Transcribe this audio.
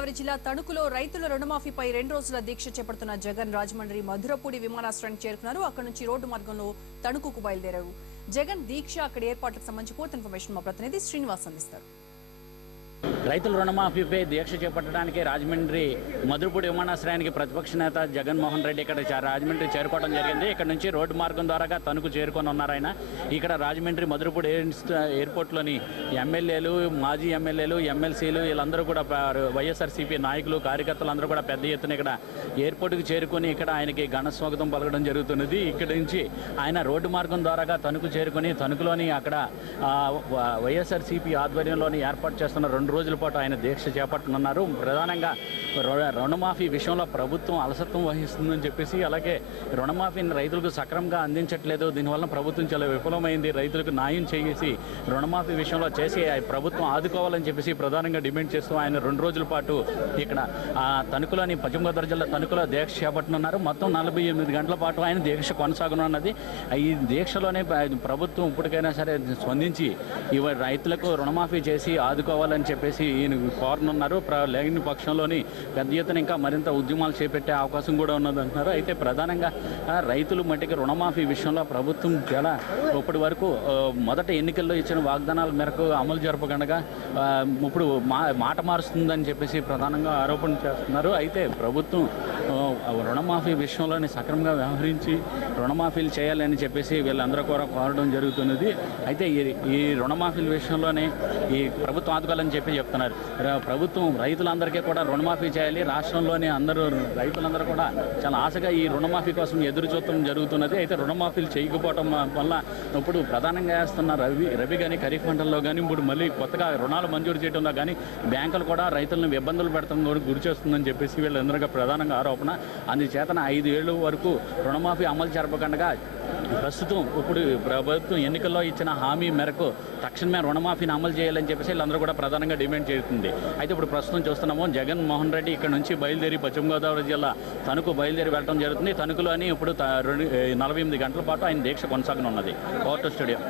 గోదావరి జిల్లా తణుకులో రైతుల రుణమాఫీపై 2 రోజుల దీక్ష చేపడుతున్న జగన్ రాజమండ్రి మధురపూడి విమానాశ్రయానికి చేరుకున్నారు. అక్కడి నుంచి రోడ్డు మార్గంలో తణుకుకు బయలుదేరారు. జగన్ దీక్ష అక్కడి ఏర్పాట్లకు సంబంధించి పూర్తి ఇన్ఫర్మేషన్ మా ప్రతినిధి శ్రీనివాస్ అందిస్తారు. రైతుల రుణమాఫీపై దీక్ష చేపట్టడానికి రాజమండ్రి మధురపూడి విమానాశ్రయానికి ప్రతిపక్ష నేత జగన్మోహన్ రెడ్డి ఇక్కడ రాజమండ్రి చేరుకోవడం జరిగింది. ఇక్కడ నుంచి రోడ్డు మార్గం ద్వారా తణుకు చేరుకొని ఉన్నారు ఆయన. ఇక్కడ రాజమండ్రి మధురపూడి ఎయిర్పోర్ట్లోని ఎమ్మెల్యేలు, మాజీ ఎమ్మెల్యేలు, ఎమ్మెల్సీలు వీళ్ళందరూ కూడా వైఎస్ఆర్సీపీ నాయకులు, కార్యకర్తలు అందరూ కూడా పెద్ద ఎత్తున ఇక్కడ ఎయిర్పోర్ట్కి చేరుకొని ఇక్కడ ఆయనకి ఘన స్వాగతం పలకడం జరుగుతున్నది. ఇక్కడ నుంచి ఆయన రోడ్డు మార్గం ద్వారా తణుకు చేరుకొని తణుకులోని అక్కడ వైఎస్ఆర్సీపీ ఆధ్వర్యంలోని ఏర్పాటు చేస్తున్న 2 రోజుల పాటు ఆయన దీక్ష చేపట్టనున్నారు. ప్రధానంగా రుణమాఫీ విషయంలో ప్రభుత్వం అలసత్వం వహిస్తుందని చెప్పేసి, అలాగే రుణమాఫీని రైతులకు సక్రమంగా అందించట్లేదు, దీనివల్ల ప్రభుత్వం చాలా విఫలమైంది, రైతులకు న్యాయం చేసి రుణమాఫీ విషయంలో చేసి ప్రభుత్వం ఆదుకోవాలని చెప్పేసి ప్రధానంగా డిమాండ్ చేస్తూ ఆయన 2 రోజుల పాటు ఇక్కడ తణుకులోని పశ్చిమ గోదావరి జిల్లా తణుకులో దీక్ష చేపట్టనున్నారు. మొత్తం 48 గంటల పాటు ఆయన దీక్ష కొనసాగనున్నది. ఈ దీక్షలోనే ప్రభుత్వం ఇప్పటికైనా సరే స్పందించి రైతులకు రుణమాఫీ చేసి ఆదుకోవాలని చెప్పేసి ఈయన కోరనున్నారు. లేని పక్షంలోని పెద్ద ఎత్తున ఇంకా మరింత ఉద్యమాలు చేపట్టే అవకాశం కూడా ఉన్నదంటున్నారు. అయితే ప్రధానంగా రైతులు మట్టికి రుణమాఫీ విషయంలో ప్రభుత్వం చాలా ఇప్పటి వరకు మొదట ఎన్నికల్లో ఇచ్చిన వాగ్దానాల మేరకు అమలు జరపకుండా ఇప్పుడు మాట మారుస్తుందని చెప్పేసి ప్రధానంగా ఆరోపణ చేస్తున్నారు. అయితే ప్రభుత్వం రుణమాఫీ విషయంలోని సక్రమంగా వ్యవహరించి రుణమాఫీలు చేయాలని చెప్పేసి వీళ్ళందరూ కూడా కోరడం జరుగుతున్నది. అయితే ఈ రుణమాఫీల విషయంలోనే ఈ ప్రభుత్వం ఆదుకోవాలని చెప్పి చెప్తున్నారు. ప్రభుత్వం రైతులందరికీ కూడా రుణమాఫీ చేయాలి. రాష్ట్రంలోని రైతులందరూ కూడా చాలా ఆశగా ఈ రుణమాఫీ కోసం ఎదురు చూడటం జరుగుతున్నది. అయితే రుణమాఫీలు చేయకపోవడం వల్ల ఇప్పుడు ప్రధానంగా వేస్తున్న రబీ కానీ ఖరీఫ్ పంటల్లో కానీ ఇప్పుడు మళ్ళీ కొత్తగా రుణాలు మంజూరు చేయడంలో కానీ బ్యాంకులు కూడా రైతులను ఇబ్బందులు పెడతాం కూడా గురి చేస్తుందని చెప్పేసి వీళ్ళందరికీ ప్రధానంగా ఆరోపణ. అందుచేతన 5 ఏళ్ళ వరకు రుణమాఫీ అమలు జరపకుండా ప్రస్తుతం ఇప్పుడు ప్రభుత్వం ఎన్నికల్లో ఇచ్చిన హామీ మేరకు తక్షణమే రుణమాఫీని అమలు చేయాలని చెప్పేసి వీళ్ళందరూ కూడా ప్రధానంగా డిమాండ్ చేస్తుంది. అయితే ఇప్పుడు ప్రస్తుతం చూస్తున్నాము జగన్మోహన్ రెడ్డి ఇక్కడ నుంచి బయలుదేరి పశ్చిమ గోదావరి జిల్లా తణుకు బయలుదేరి వెళ్ళడం జరుగుతుంది. తణుకులోని ఇప్పుడు 48 గంటల పాటు ఆయన దీక్ష కొనసాగనున్నది. Over to studio.